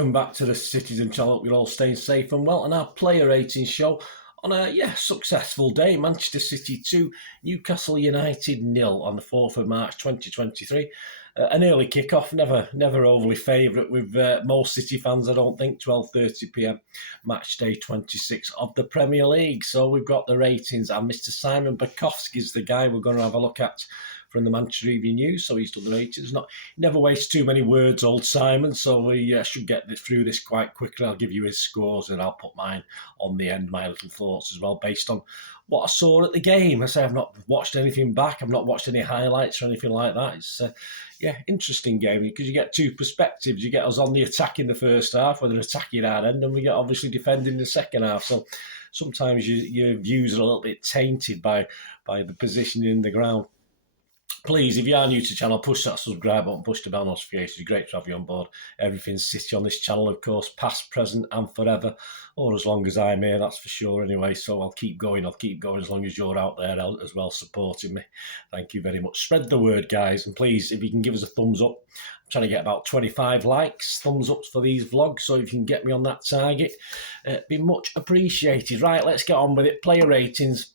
welcome back to the Citizen channel. Hope you're all staying safe and well. And our player rating show on a successful day. Manchester City 2, Newcastle United 0 on the 4th of March 2023. An early kickoff, never overly favourite with most City fans, I don't think. 12:30 p.m. match day 26 of the Premier League. So we've got the ratings, and Mr. Simon Bajkowski is the guy we're going to have a look at from the Manchester Evening News. So he's done the ratings. Never wastes too many words, old Simon. So we should get through this quite quickly. I'll give you his scores and I'll put mine on the end, my little thoughts as well, based on what I saw at the game. I say I've not watched anything back. I've not watched any highlights or anything like that. It's interesting game because you get two perspectives. You get us on the attack in the first half, where they're attacking our end, and we get obviously defending the second half. So sometimes your views are a little bit tainted by the positioning in the ground. Please, if you are new to the channel, push that subscribe button, push the bell notifications. It's great to have you on board. Everything's City on this channel, of course, past, present and forever, or as long as I'm here, that's for sure anyway. So I'll keep going as long as you're out there as well supporting me. Thank you very much. Spread the word, guys, and please, if you can give us a thumbs up. I'm trying to get about 25 likes, thumbs ups for these vlogs, so if you can get me on that target, it'd be much appreciated. Right, let's get on with it. Player ratings.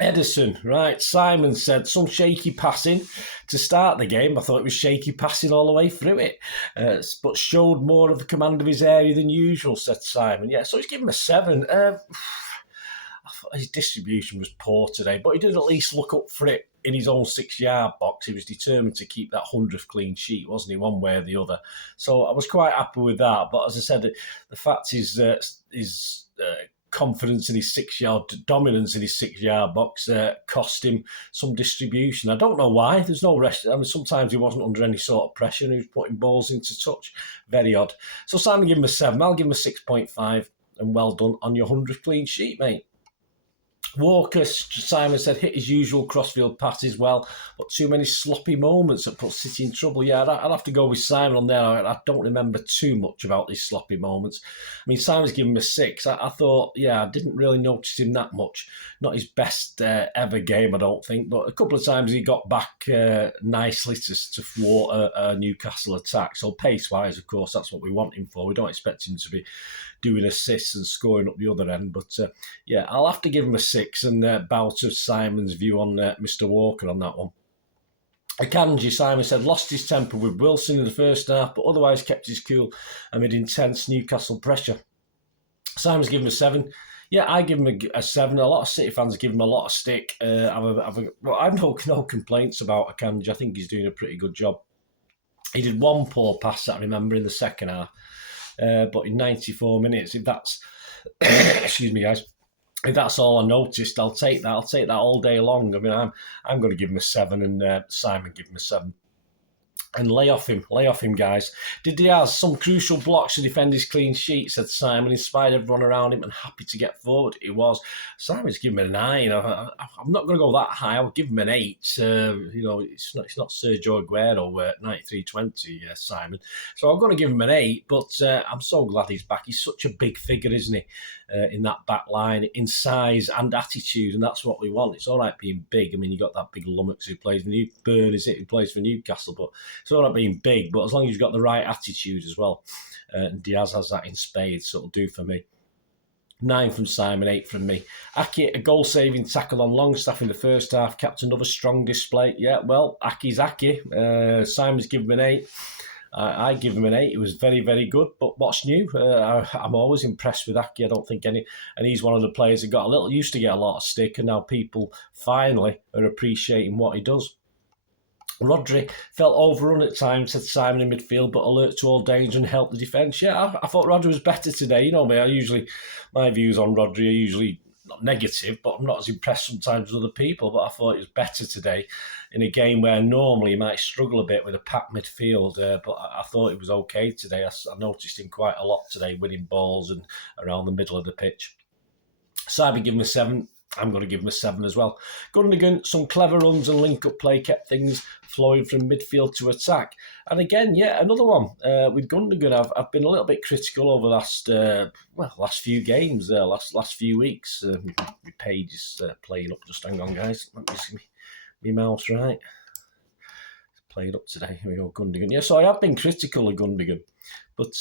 Edison, right, Simon said some shaky passing to start the game. I thought it was shaky passing all the way through it, but showed more of the command of his area than usual, said Simon. Yeah, so he's given him a 7. I thought his distribution was poor today, but he did at least look up for it in his own 6-yard box. He was determined to keep that 100th clean sheet, wasn't he, one way or the other? So I was quite happy with that. But as I said, the fact is confidence in his 6-yard dominance in his 6-yard box cost him some distribution. I don't know why. There's no rest. I mean, sometimes he wasn't under any sort of pressure and he was putting balls into touch. Very odd. So Simon gave him a 7. I'll give him a 6.5, and well done on your 100th clean sheet, mate. Walker, Simon said, hit his usual crossfield passes well, but too many sloppy moments that put City in trouble. Yeah, I'd have to go with Simon on there. I don't remember too much about these sloppy moments. I mean, Simon's given him a 6. I thought, I didn't really notice him that much. Not his best ever game, I don't think, but a couple of times he got back nicely to thwart a Newcastle attack. So pace-wise, of course, that's what we want him for. We don't expect him to be doing assists and scoring up the other end. But I'll have to give him a 6 and bow to Simon's view on Mr. Walker on that one. Akanji, Simon said, lost his temper with Wilson in the first half, but otherwise kept his cool amid intense Newcastle pressure. Simon's given him a 7. Yeah, I give him a 7. A lot of City fans give him a lot of stick. I've no complaints about Akanji. I think he's doing a pretty good job. He did one poor pass that I remember in the second half. But in 94 minutes, if that's excuse me, guys, if that's all I noticed, I'll take that. I'll take that all day long. I mean, I'm going to give him a 7, and Simon give him a 7. And lay off him, guys. Did he have some crucial blocks to defend his clean sheet, said Simon, inspired everyone around him and happy to get forward. He was. Simon's given him a 9. I'm not going to go that high. I'll give him an 8. It's not Sergio Aguero 93-20, Simon. So I'm going to give him an 8, but I'm so glad he's back. He's such a big figure, isn't he? In that back line, in size and attitude, and that's what we want. It's all right being big. I mean, you got that big lummox who plays for SPURN, who plays for Newcastle, but it's all right being big, but as long as you've got the right attitude as well. And Diaz has that in spades, so it'll do for me. 9 from Simon, 8 from me. Aki, a goal-saving tackle on Longstaff in the first half, capped another strong display. Yeah, well, Aki's Aki. Simon's given him an 8. I give him an 8. It was very, very good. But what's new? I'm always impressed with Aki. I don't think any, and he's one of the players that used to get a lot of stick, and now people finally are appreciating what he does. Rodri felt overrun at times, said Simon in midfield, but alert to all danger and helped the defence. Yeah, I thought Rodri was better today. You know me, my views on Rodri are usually not negative, but I'm not as impressed sometimes with other people. But I thought it was better today in a game where normally he might struggle a bit with a packed midfield. But I thought it was okay today. I noticed him quite a lot today, winning balls and around the middle of the pitch. Simon gave him a 7. I'm going to give him a 7 as well. Gundogan, some clever runs and link-up play kept things flowing from midfield to attack. And again, another one. With Gundogan, I've been a little bit critical over the last few games, last few weeks. My page is playing up. Just hang on, guys. Let me see my mouse right. played up today. Here we go, Gundogan. Yeah, so I have been critical of Gundogan, but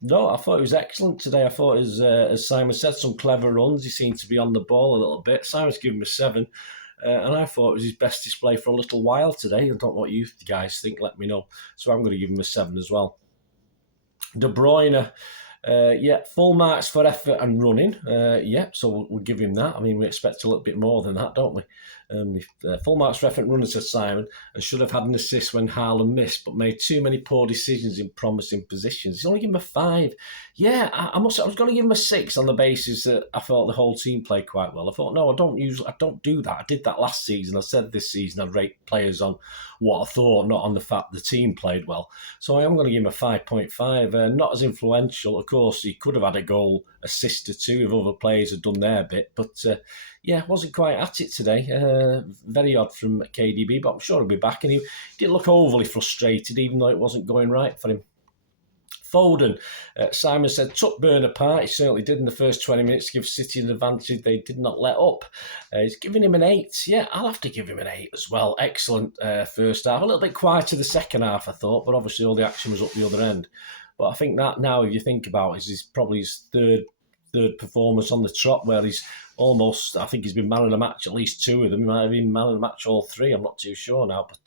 no, I thought it was excellent today. I thought, as Simon said, some clever runs. He seemed to be on the ball a little bit. Simon's given him a 7. And I thought it was his best display for a little while today. I don't know what you guys think. Let me know. So I'm going to give him a 7 as well. De Bruyne, full marks for effort and running. So we'll give him that. I mean, we expect a little bit more than that, don't we? Full marks for effort and running, said Simon, and should have had an assist when Haaland missed, but made too many poor decisions in promising positions. He's only given him a 5. Yeah, I was going to give him a 6 on the basis that I thought the whole team played quite well. I thought, no, I don't do that. I did that last season. I said this season I'd rate players on what I thought, not on the fact the team played well. So I am going to give him a 5.5. Not as influential. Of course, he could have had a goal, assist or 2 if other players had done their bit, but wasn't quite at it today. Very odd from KDB, but I'm sure he'll be back. And he didn't look overly frustrated, even though it wasn't going right for him. Foden, Simon said, took Burn apart. He certainly did in the first 20 minutes to give City an advantage they did not let up. He's giving him an 8. Yeah, I'll have to give him an 8 as well. Excellent first half. A little bit quieter the second half, I thought, but obviously all the action was up the other end. But I think that now, if you think about it, is probably his third performance on the trot, where he's almost, I think he's been man of the match at least 2 of them. He might have been man of the match all 3. I'm not too sure now, but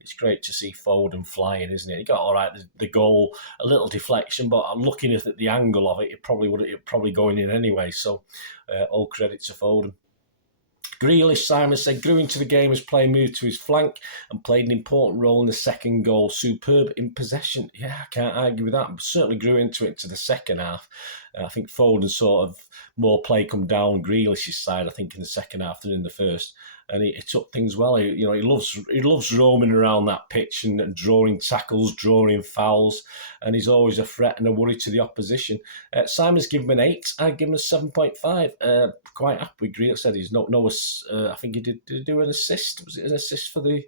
it's great to see Foden flying, isn't it? He got all right, the goal, a little deflection, but I'm looking at the angle of it, it probably going in anyway. So all credit to Foden. Grealish, Simon said, grew into the game as play moved to his flank and played an important role in the second goal. Superb in possession. Yeah, I can't argue with that. Certainly grew into it to the second half. I think Foden sort of more play come down Grealish's side, I think, in the second half than in the first. And he took things well. He loves roaming around that pitch and drawing tackles, drawing fouls, and he's always a threat and a worry to the opposition. Simon's given him an 8. I give him a 7.5. Quite happy with Grealish. Said he's no. I think he did do an assist. Was it an assist for the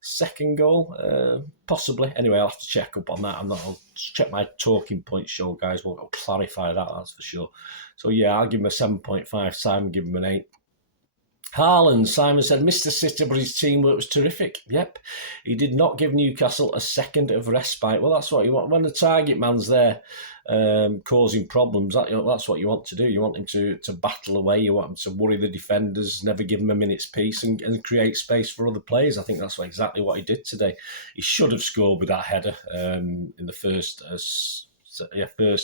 second goal? Possibly. Anyway, I'll have to check up on that. I'll check my talking point show, guys. We'll clarify that. That's for sure. So yeah, I'll give him a 7.5. Simon give him an 8. Haaland, Simon said, Mr. City, but his teamwork was terrific. Yep. He did not give Newcastle a second of respite. Well, that's what you want. When the target man's there causing problems, that's what you want to do. You want him to battle away. You want him to worry the defenders, never give them a minute's peace and create space for other players. I think that's exactly what he did today. He should have scored with that header in the first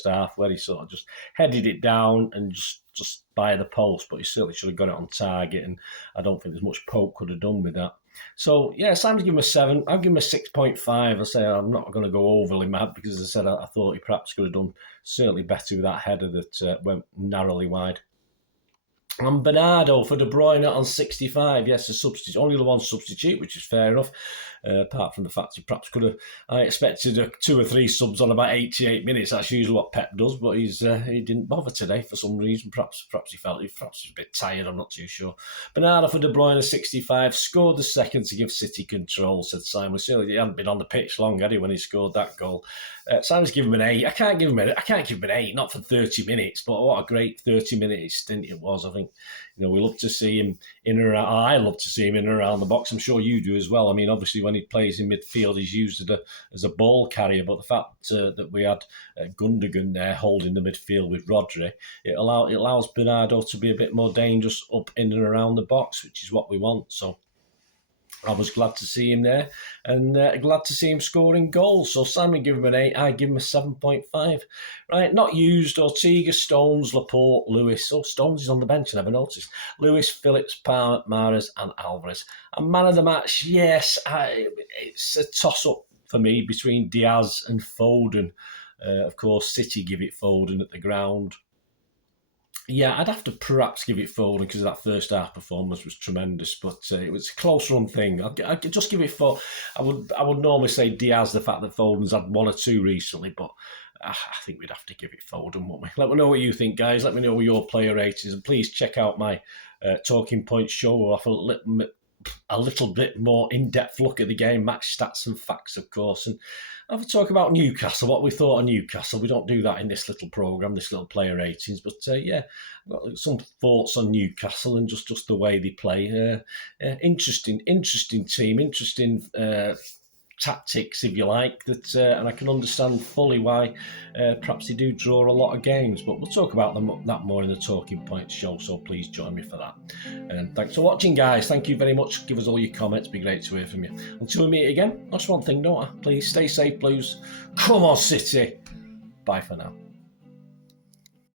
half, where he sort of just headed it down and just by the post, but he certainly should have got it on target, and I don't think there's much Pope could have done with that. So yeah, Simon's given him a 7. I'll give him a 6.5. I say I'm not going to go overly mad because, as I said, I thought he perhaps could have done certainly better with that header that went narrowly wide. And Bernardo for De Bruyne on 65. Yes, a substitute, only the one substitute, which is fair enough. Apart from the fact he perhaps could have, I expected 2 or 3 subs on about 88 minutes. That's usually what Pep does, but he didn't bother today for some reason. Perhaps he felt he was a bit tired. I'm not too sure. Bernardo for De Bruyne 65 scored the second to give City control, said Simon. Certainly he hadn't been on the pitch long, had he, when he scored that goal. Simon's given him an 8. I can't give him an 8, not for 30 minutes, but what a great 30-minute stint it was. I think we love to see him in and around. I love to see him in and around the box. I'm sure you do as well. I mean, obviously when he plays in midfield, he's used as a ball carrier. But the fact that we had Gundogan there holding the midfield with Rodri, it allows Bernardo to be a bit more dangerous up in and around the box, which is what we want. So I was glad to see him there and glad to see him scoring goals. So Simon give him an 8, I give him a 7.5. Right, not used, Ortega, Stones, Laporte, Lewis. Oh, Stones is on the bench, I never noticed. Lewis, Phillips, Palmer, Mahrez and Alvarez. And man of the match, yes, it's a toss-up for me between Diaz and Foden. Of course, City give it Foden at the ground. Yeah, I'd have to perhaps give it Foden because that first half performance was tremendous, but it was a close run thing. I'd just give it for. I would normally say Diaz, the fact that Foden's had 1 or 2 recently, but I think we'd have to give it Foden, wouldn't we? Let me know what you think, guys. Let me know your player ratings, and please check out my Talking Point show. We'll have a little bit more in-depth look at the game, match stats and facts, of course, and have a talk about Newcastle, what we thought of Newcastle. We don't do that in this little programme, this little player ratings, but yeah, I've got some thoughts on Newcastle and just the way they play. Interesting team, interesting tactics, if you like, that, and I can understand fully why perhaps they do draw a lot of games, but we'll talk about that more in the Talking Points show, so please join me for that. And thanks for watching, guys. Thank you very much. Give us all your comments. It'd be great to hear from you. Until we meet again, that's one thing, don't I? Please stay safe, Blues. Come on, City. Bye for now.